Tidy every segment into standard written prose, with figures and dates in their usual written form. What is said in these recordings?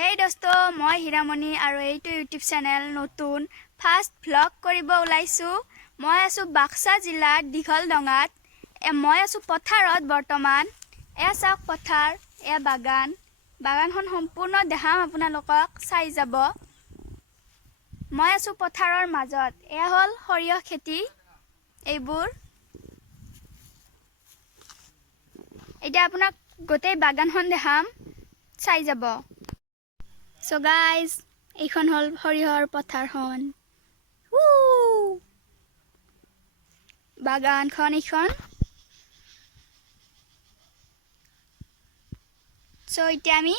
Hey dosto, moi Hiramoni aru eitu YouTube channel notun first vlog koribo ulaisu. Moi asu Baksa District Digholdongat. Moi asu potharot bortoman. Eya sauk pothar, eya bagan. Bagankhon সম্পূৰ্ণ দেখাম আপোনালোকক চাই যাব। মই আছো পথাৰৰ মাজত। এয়া হল সৰিয়হ খেতি। এইবোৰ এটা আপোনাক গোটেই বাগানখন দেখাম চাই যাব। So guys, এইখন হল সৰিয়হৰ পথাৰখন। বাগানখন এইখন। So এতিয়া আমি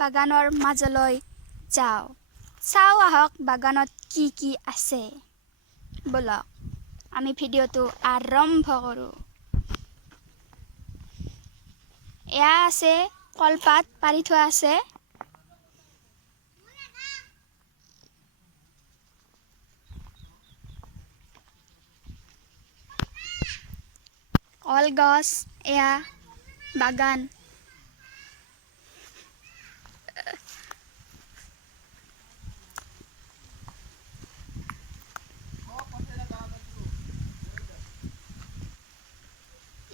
বাগানৰ মাজলৈ যাও। চাও আহক বাগানত কি কি আছে। বলক আমি ভিডিওটো আৰম্ভ কৰো। এয়া আছে কলপাত পাৰি থোৱা আছে। কলগছ এয়া বাগান।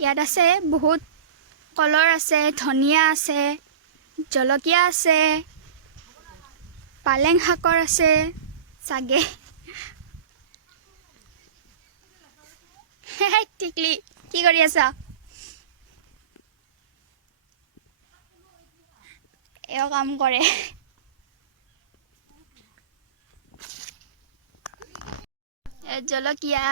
ইয়াত আছে বহুত কলৰ আছে, ধনিয়া আছে, জলকীয়া আছে, পালেং শাকৰ আছে চাগে। টিকলি কি কৰি আছা? এও কাম কৰে। জলকীয়া।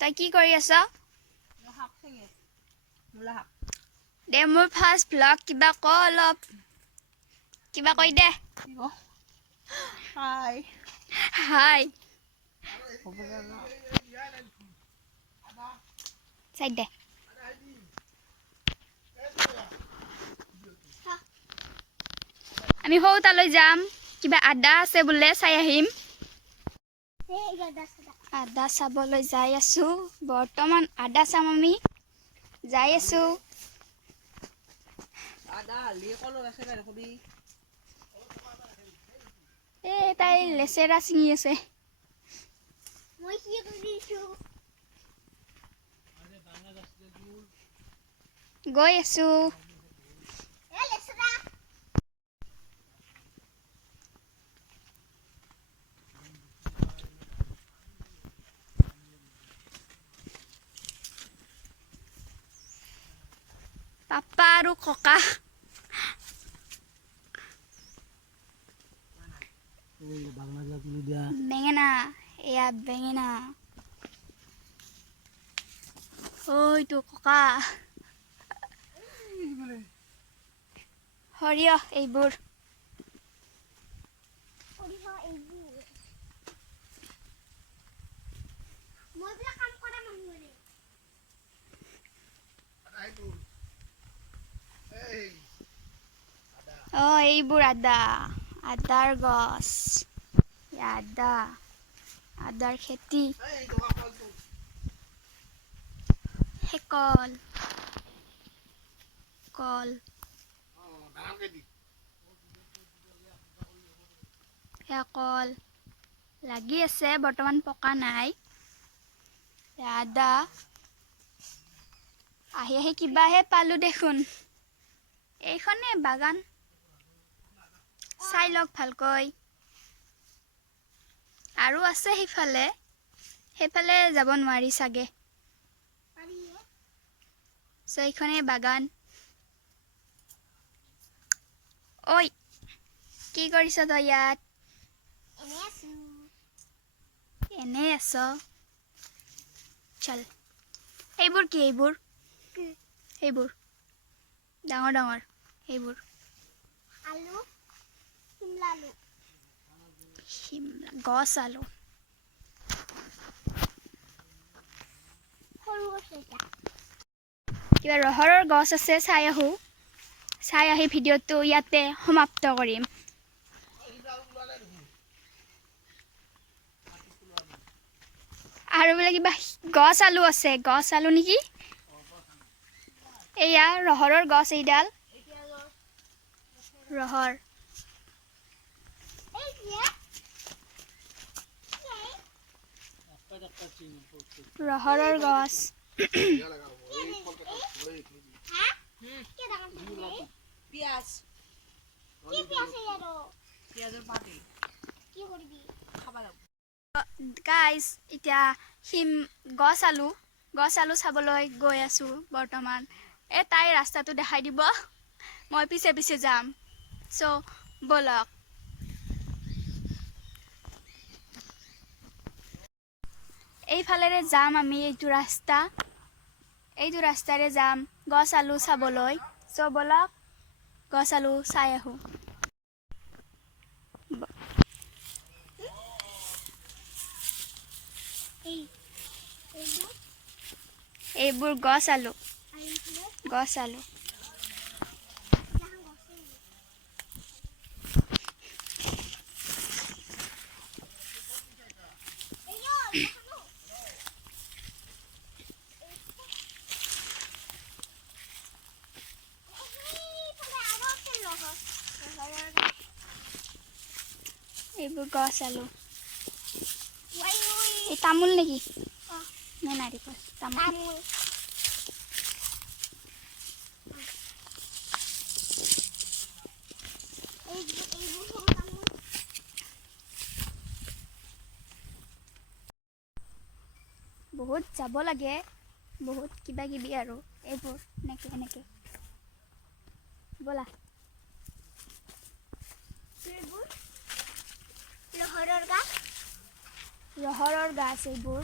তই কি কৰি আছ? দে মোৰ ফাৰ্ষ্ট ব্লগ কিবা ক অলপ। কিবা কৈ দে। হাই হাই চাই দে। আমি সৌ তালৈ যাম। কিবা আদা আছে বোলে চাই আহিম। আদা চাবলৈ যাই আছো। বৰ্তমান আদা চাম আমি। যাই আছো। তাই লেচেৰা ছিঙি আছে। গৈ আছো। পাপা আৰু ককা বেঙেনা। এয়া বেঙেনা। ওইটো ককা। সৰিয়হ এইবোৰ। এইবোৰ আদা। আদাৰ গছ। আদা। আদাৰ খেতি। কল। কল। কল লাগি আছে, বৰ্তমান পকা নাই। আদা। আহি আহি কিবাহে পালো দেখোন। এইখনে বাগান। চাই লওক ভালকৈ। আৰু আছে সেইফালে। সেইফালে যাব নোৱাৰি চাগে। এইখনে বাগান। ঐ কি কৰিছ তই ইয়াত? এনে আছ? চল। এইবোৰ কি? এইবোৰ এইবোৰ ডাঙৰ ডাঙৰ এইবোৰ আলু। শিমলা গছ আলু। কিবা ৰহৰৰ গছ আছে, চাই আহো। চাই আহি ভিডিঅ'টো ইয়াতে সমাপ্ত কৰিম। আৰু বোলে কিবা গছ আলু আছে। গছ আলু নেকি? এয়া ৰহৰৰ গছ এইডাল। ৰহৰ ৰহৰৰ গছ পিয়াজ পিয়াজৰ পাতি কি কৰিবি খাবা লাগিব গাইজ এতিয়া গছ আলু চাবলৈ গৈ আছোঁ বৰ্তমান তাই ৰাস্তাটো দেখাই দিব মই পিছে পিছে যাম চ' ব'লক এইফালেৰে যাম আমি এইটো ৰাস্তাৰে যাম গছ আলু চাবলৈ চ' ব'লক গছ আলু চাই আহোঁ এইবোৰ গছ আলু এইবোৰ গছ আলু এই তামোল নেকি নে নাৰিকল তামোল বহুত যাব লাগে বহুত কিবা কিবি আৰু এইবোৰ এনেকে ব'লা ৰহৰৰ গাছ এইবোৰ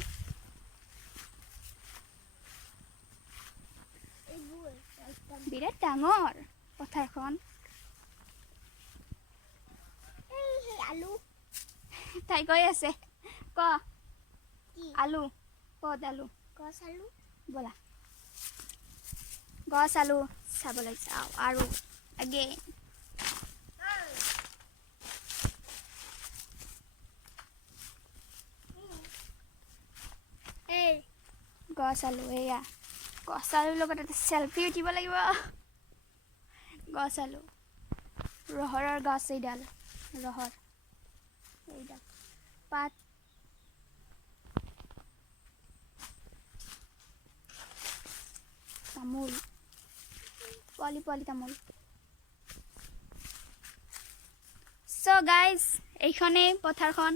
বিৰাট ডাঙৰ পথাৰখন আলু তাই কৈ আছে ক আলু ক'ত আলু গছ আলু ব'লা গছ আলু চাবলৈ যাওঁ আৰু আগে গছ আলু এয়া গছ আলুৰ লগত এটা চেলফি উঠিব লাগিব গছ আলু ৰহৰৰ গছ এইডাল পাত তামোল পোৱালি তামোল চ' গাইজ এইখনেই পথাৰখন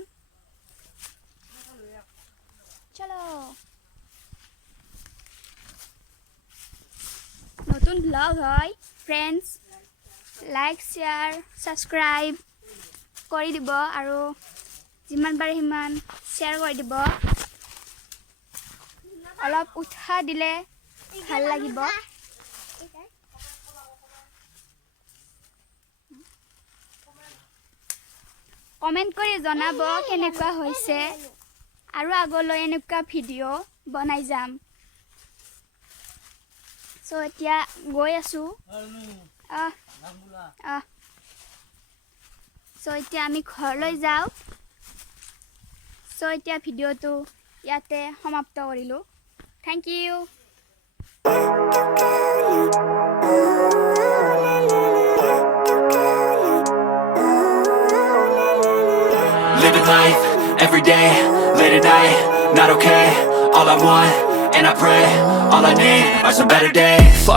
চলো নতুন ব্লগ হয় ফ্ৰেণ্ডছ লাইক শ্বেয়াৰ ছাবস্ক্ৰাইব কৰি দিব আৰু যিমান পাৰে সিমান শ্বেয়াৰ কৰি দিব অলপ উৎসাহ দিলে ভাল লাগিব কমেণ্ট কৰি জনাব কেনেকুৱা হৈছে আৰু আগলৈ এনেকুৱা ভিডিঅ' বনাই যাম চ' এতিয়া গৈ আছোঁ চ' এতিয়া আমি ঘৰলৈ যাওঁ চ' এতিয়া ভিডিঅ'টো ইয়াতে সমাপ্ত কৰিলোঁ thank you Living life, every day, late at night, not okay. All I want, and I pray, all I need are some better days.